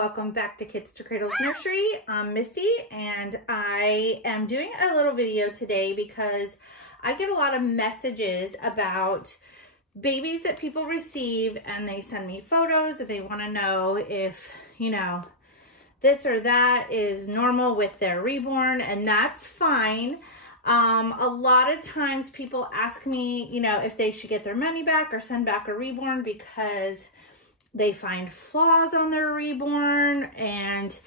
welcome back to Kids to Cradles Nursery. I'm Misty and I am doing a little video today because I get a lot of messages about babies that people receive, and they send me photos that they want to know if, you know, this or that is normal with their reborn, and that's fine. A lot of times people ask me, you know, if they should get their money back or send back a reborn because they find flaws on their reborn, and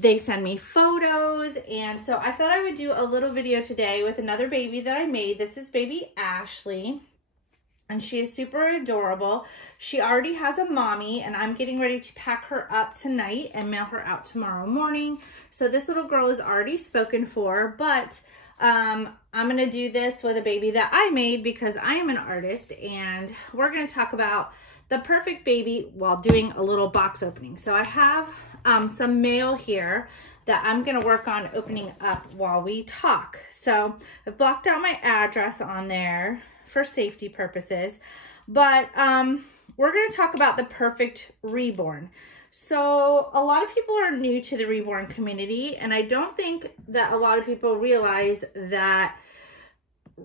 they send me photos. And so I thought I would do a little video today with another baby that I made. This is baby Ashley, and she is super adorable. She already has a mommy, and I'm getting ready to pack her up tonight and mail her out tomorrow morning. So this little girl is already spoken for, but I'm going to do this with a baby that I made because I am an artist, and we're going to talk about the perfect baby while doing a little box opening. So I have some mail here that I'm going to work on opening up while we talk. So I've blocked out my address on there for safety purposes, but we're going to talk about the perfect reborn. So a lot of people are new to the reborn community, and I don't think that a lot of people realize that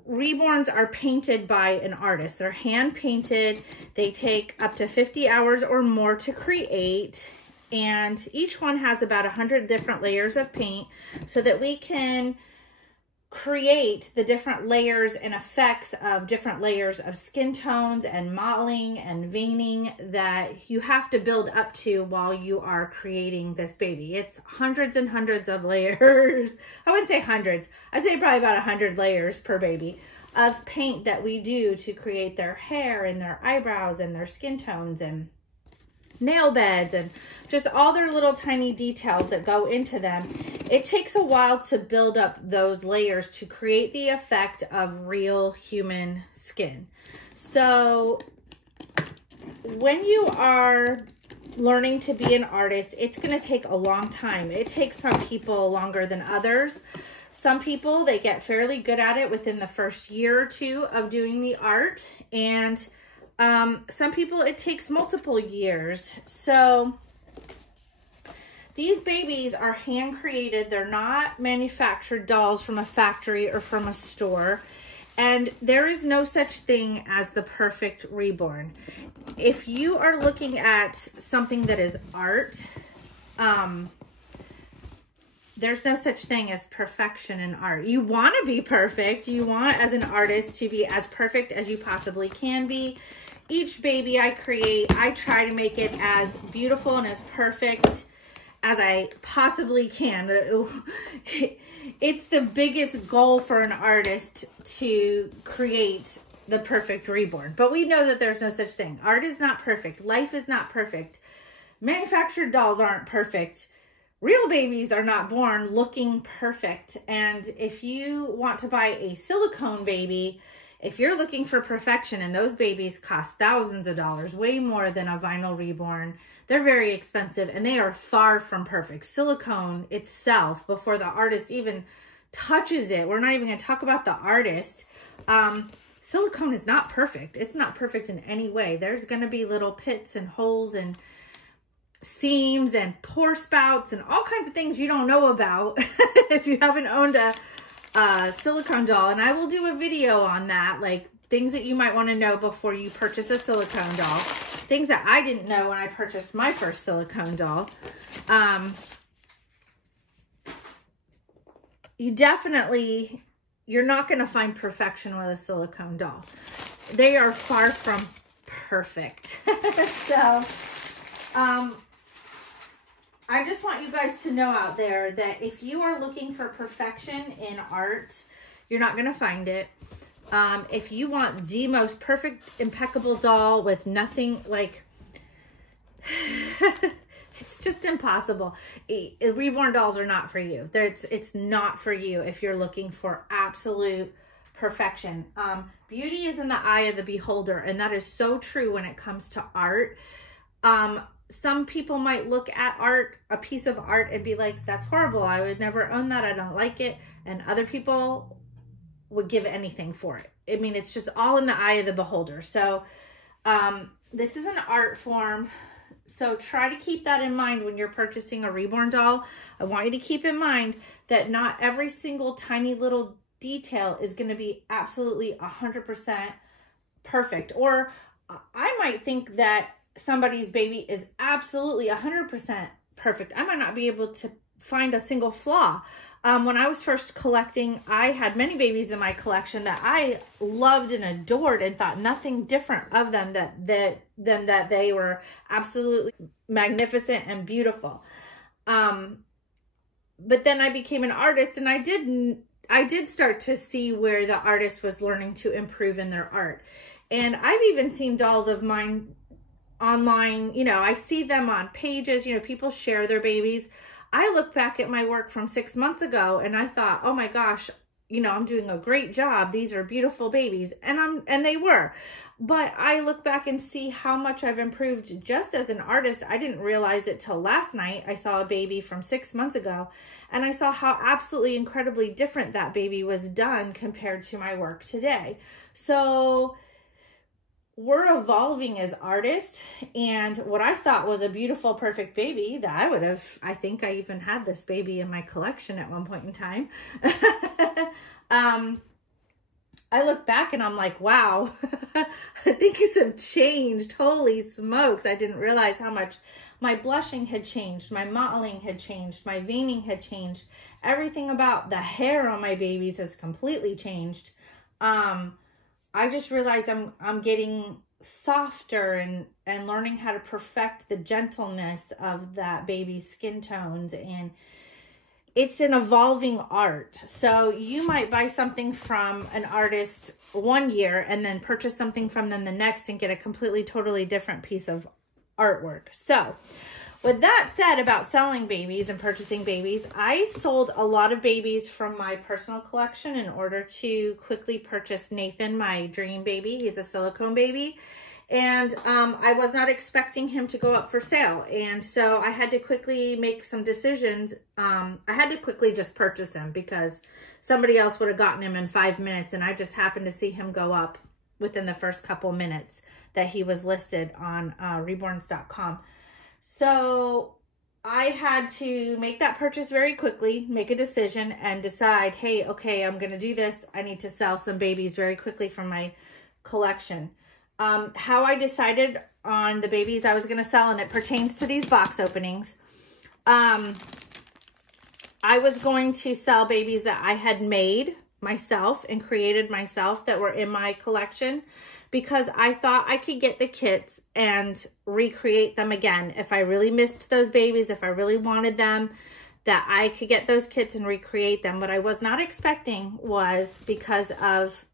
reborns are painted by an artist. They're hand painted. They take up to 50 hours or more to create, and each one has about 100 different layers of paint so that we can create the different layers and effects of different layers of skin tones and mottling and veining that you have to build up to while you are creating this baby. It's hundreds and hundreds of layers. I wouldn't say hundreds. I'd say probably about 100 layers per baby of paint that we do to create their hair and their eyebrows and their skin tones and nail beds and just all their little tiny details that go into them. It takes a while to build up those layers to create the effect of real human skin. So when you are learning to be an artist, it's going to take a long time. It takes some people longer than others. Some people, they get fairly good at it within the first year or two of doing the art, and some people it takes multiple years. So these babies are hand created. They're not manufactured dolls from a factory or from a store. And there is no such thing as the perfect reborn. If you are looking at something that is art, there's no such thing as perfection in art. You want to be perfect. You want, as an artist, to be as perfect as you possibly can be. Each baby I create, I try to make it as beautiful and as perfect as I possibly can. It's the biggest goal for an artist to create the perfect reborn. But we know that there's no such thing. Art is not perfect. Life is not perfect. Manufactured dolls aren't perfect. Real babies are not born looking perfect. And if you want to buy a silicone baby, if you're looking for perfection, and those babies cost thousands of dollars, way more than a vinyl reborn, they're very expensive and they are far from perfect. Silicone itself, before the artist even touches it, we're not even going to talk about the artist. Silicone is not perfect. It's not perfect in any way. There's going to be little pits and holes and seams and pore spouts and all kinds of things you don't know about if you haven't owned a silicone doll. And I will do a video on that, like things that you might want to know before you purchase a silicone doll, things that I didn't know when I purchased my first silicone doll. You're not going to find perfection with a silicone doll. They are far from perfect. So I just want you guys to know out there that if you are looking for perfection in art, you're not going to find it. If you want the most perfect, impeccable doll with nothing, like, it's just impossible. Reborn dolls are not for you. It's not for you if you're looking for absolute perfection. Beauty is in the eye of the beholder, and that is so true when it comes to art. Some people might look at art, a piece of art, and be like, that's horrible. I would never own that. I don't like it. And other people would give anything for it. I mean, it's just all in the eye of the beholder. So this is an art form So try to keep that in mind when you're purchasing a Reborn doll. I want you to keep in mind that not every single tiny little detail is going to be absolutely 100% perfect. Or I might think that somebody's baby is absolutely 100% perfect. I might not be able to find a single flaw. When I was first collecting, I had many babies in my collection that I loved and adored and thought nothing different of them, that they were absolutely magnificent and beautiful. But then I became an artist, and I did start to see where the artist was learning to improve in their art. And I've even seen dolls of mine online. You know, I see them on pages, you know, people share their babies. I look back at my work from 6 months ago and I thought, oh my gosh, you know, I'm doing a great job. These are beautiful babies. And they were. But I look back and see how much I've improved just as an artist. I didn't realize it till last night. I saw a baby from 6 months ago, and I saw how absolutely incredibly different that baby was done compared to my work today. So we're evolving as artists, and what I thought was a beautiful, perfect baby that I think I even had this baby in my collection at one point in time. I look back and I'm like, wow, things have changed. Holy smokes. I didn't realize how much my blushing had changed. My modeling had changed. My veining had changed. Everything about the hair on my babies has completely changed. I just realized I'm getting softer and learning how to perfect the gentleness of that baby's skin tones, and it's an evolving art. So you might buy something from an artist one year and then purchase something from them the next and get a completely, totally different piece of artwork. So with that said about selling babies and purchasing babies, I sold a lot of babies from my personal collection in order to quickly purchase Nathan, my dream baby. He's a silicone baby. And I was not expecting him to go up for sale. And so I had to quickly make some decisions. I had to quickly just purchase him because somebody else would have gotten him in 5 minutes. And I just happened to see him go up within the first couple minutes that he was listed on reborns.com. So I had to make that purchase very quickly, make a decision, and decide, hey, okay, I'm going to do this. I need to sell some babies very quickly from my collection. How I decided on the babies I was going to sell, and it pertains to these box openings. I was going to sell babies that I had made myself and created myself that were in my collection, because I thought I could get the kits and recreate them again. If I really missed those babies, if I really wanted them, that I could get those kits and recreate them. What I was not expecting was, because of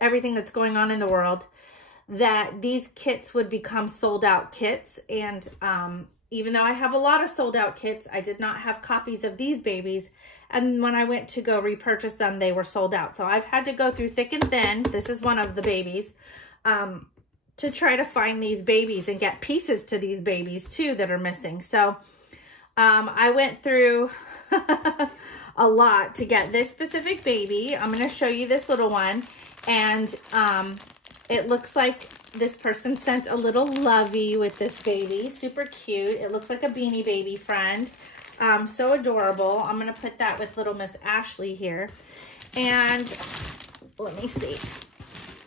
everything that's going on in the world, that these kits would become sold out kits. And even though I have a lot of sold out kits, I did not have copies of these babies. And when I went to go repurchase them, they were sold out. So I've had to go through thick and thin. This is one of the babies, to try to find these babies and get pieces to these babies too that are missing. So I went through a lot to get this specific baby. I'm going to show you this little one. And it looks like this person sent a little lovey with this baby. Super cute. It looks like a Beanie Baby friend. So adorable. I'm going to put that with little Miss Ashley here. And let me see.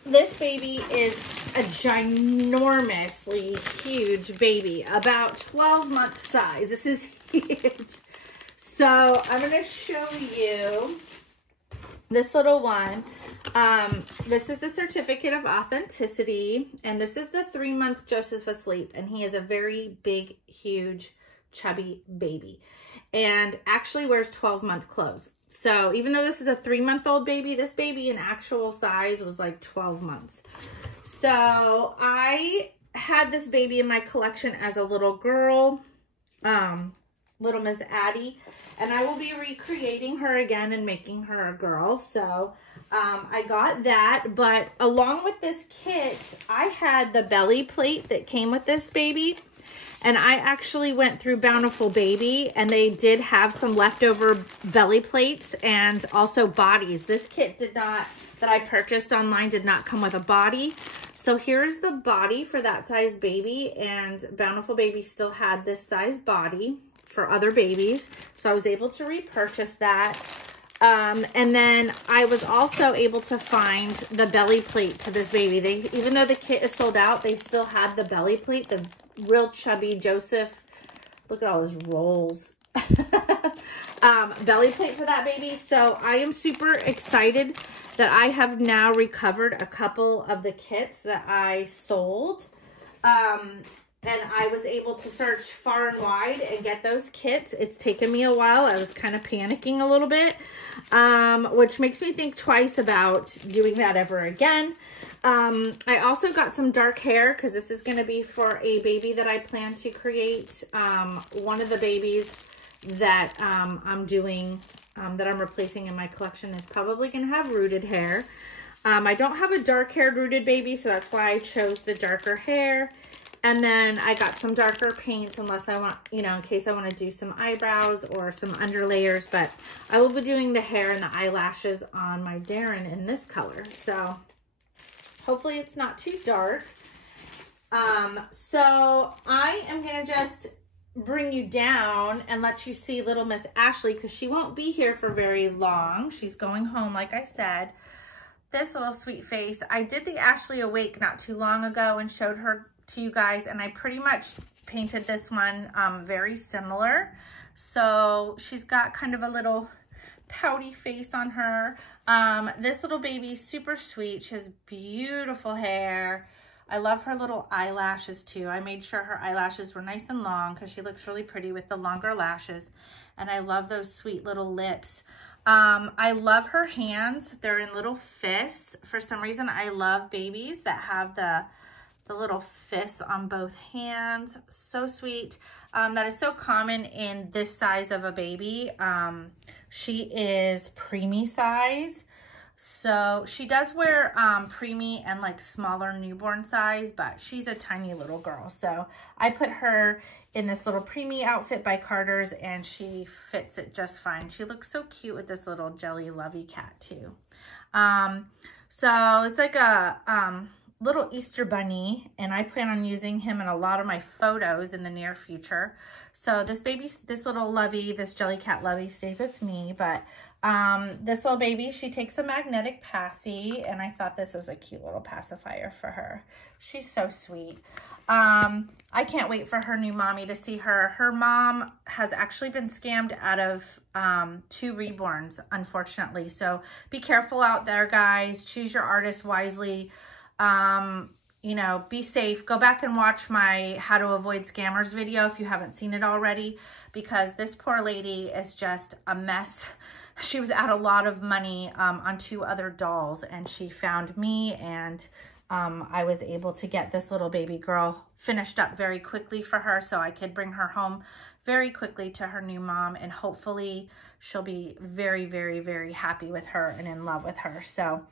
This baby is a ginormously huge baby, about 12-month size. This is huge. So I'm going to show you this little one. This is the certificate of authenticity, and this is the 3-month Joseph asleep, and he is a very big, huge, chubby baby, and actually wears 12-month clothes. So even though this is a 3-month-old baby, this baby in actual size was like 12 months. So I had this baby in my collection as a little girl, little Miss Addie, and I will be recreating her again and making her a girl. So I got that, but along with this kit, I had the belly plate that came with this baby. And I actually went through Bountiful Baby, and they did have some leftover belly plates and also bodies. This kit did not, that I purchased online, did not come with a body. So here's the body for that size baby, and Bountiful Baby still had this size body for other babies. So I was able to repurchase that. And then I was also able to find the belly plate to this baby. Even though the kit is sold out, they still had the belly plate, the real chubby Joseph. Look at all those rolls. Belly plate for that baby. So I am super excited that I have now recovered a couple of the kits that I sold. And I was able to search far and wide and get those kits. It's taken me a while. I was kind of panicking a little bit, which makes me think twice about doing that ever again. I also got some dark hair because this is going to be for a baby that I plan to create. One of the babies that I'm doing, that I'm replacing in my collection is probably going to have rooted hair. I don't have a dark-haired rooted baby, so that's why I chose the darker hair. And then I got some darker paints unless I want, you know, in case I want to do some eyebrows or some underlayers. But I will be doing the hair and the eyelashes on my Darren in this color. So hopefully it's not too dark. So I am going to just bring you down and let you see little Miss Ashley because she won't be here for very long. She's going home, like I said. This little sweet face. I did the Ashley Awake not too long ago and showed her to you guys, and I pretty much painted this one very similar. So she's got kind of a little pouty face on her. This little baby, super sweet. She has beautiful hair. I love her little eyelashes too. I made sure her eyelashes were nice and long because she looks really pretty with the longer lashes. And I love those sweet little lips. I love her hands. They're in little fists. For some reason, I love babies that have the little fists on both hands. So sweet. That is so common in this size of a baby. She is preemie size. So she does wear preemie and like smaller newborn size, but she's a tiny little girl. So I put her in this little preemie outfit by Carter's and she fits it just fine. She looks so cute with this little jelly lovey cat too. So it's like a little Easter bunny, and I plan on using him in a lot of my photos in the near future. So this baby, this little lovey, this jelly cat lovey stays with me, but this little baby, she takes a magnetic passy, and I thought this was a cute little pacifier for her. She's so sweet. I can't wait for her new mommy to see her. Her mom has actually been scammed out of 2 reborns, unfortunately. So be careful out there, guys. Choose your artist wisely. You know, be safe. Go back and watch my How to Avoid Scammers video if you haven't seen it already, because this poor lady is just a mess. She was out a lot of money on 2 other dolls, and she found me, and I was able to get this little baby girl finished up very quickly for her so I could bring her home very quickly to her new mom, and hopefully she'll be very, very, very happy with her and in love with her. So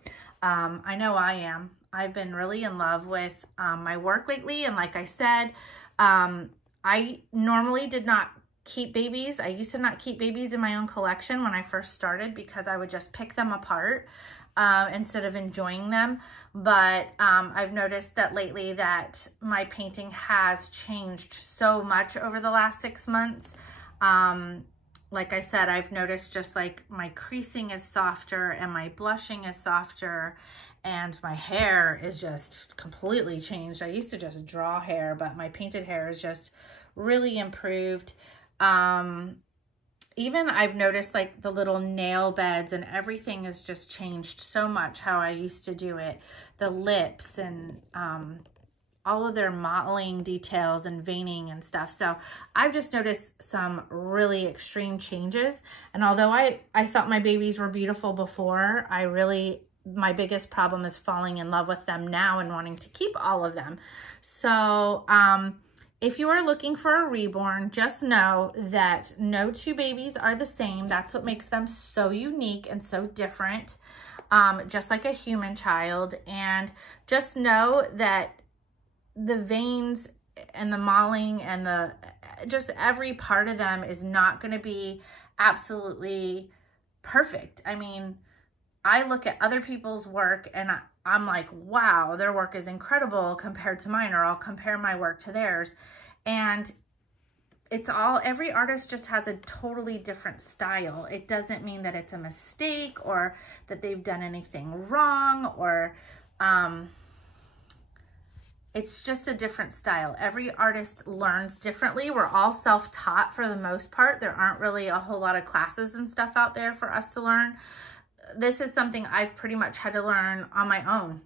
I know I am. I've been really in love with my work lately. And like I said, I normally did not keep babies. I used to not keep babies in my own collection when I first started because I would just pick them apart instead of enjoying them. But I've noticed that lately that my painting has changed so much over the last 6 months. Like I said, I've noticed just like my creasing is softer and my blushing is softer and my hair is just completely changed. I used to just draw hair, but my painted hair is just really improved. Even I've noticed like the little nail beds and everything has just changed so much how I used to do it. The lips and all of their mottling details and veining and stuff. So I've just noticed some really extreme changes. And although I thought my babies were beautiful before, my biggest problem is falling in love with them now and wanting to keep all of them. So if you are looking for a reborn, just know that no 2 babies are the same. That's what makes them so unique and so different, just like a human child. And just know that the veins and the mauling and just every part of them is not going to be absolutely perfect. I mean, I look at other people's work and I'm like, wow, their work is incredible compared to mine, or I'll compare my work to theirs. And it's all, every artist just has a totally different style. It doesn't mean that it's a mistake or that they've done anything wrong, or it's just a different style. Every artist learns differently. We're all self-taught for the most part. There aren't really a whole lot of classes and stuff out there for us to learn. This is something I've pretty much had to learn on my own.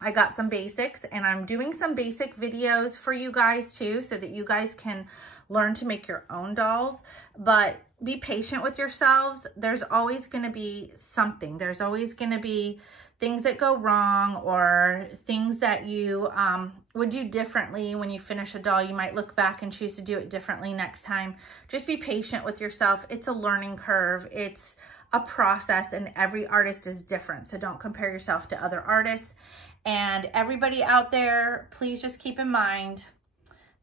I got some basics, and I'm doing some basic videos for you guys too, so that you guys can learn to make your own dolls. But be patient with yourselves. There's always going to be something. There's always going to be things that go wrong, or things that you would do differently when you finish a doll. You might look back and choose to do it differently next time. Just be patient with yourself. It's a learning curve. It's a process, and every artist is different. So don't compare yourself to other artists. And everybody out there, please just keep in mind,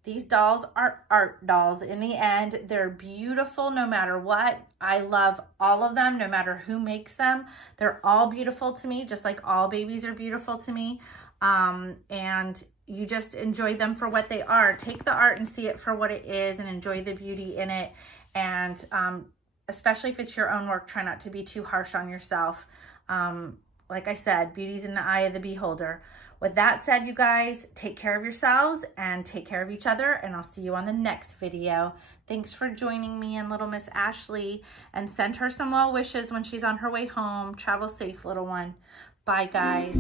these dolls are art dolls. In the end, they're beautiful no matter what. I love all of them, no matter who makes them. They're all beautiful to me, just like all babies are beautiful to me. And you just enjoy them for what they are. Take the art and see it for what it is, and enjoy the beauty in it. And especially if it's your own work, try not to be too harsh on yourself. Like I said, beauty's in the eye of the beholder. With that said, you guys, take care of yourselves and take care of each other, and I'll see you on the next video. Thanks for joining me and little Miss Ashley, and send her some well wishes when she's on her way home. Travel safe, little one. Bye, guys.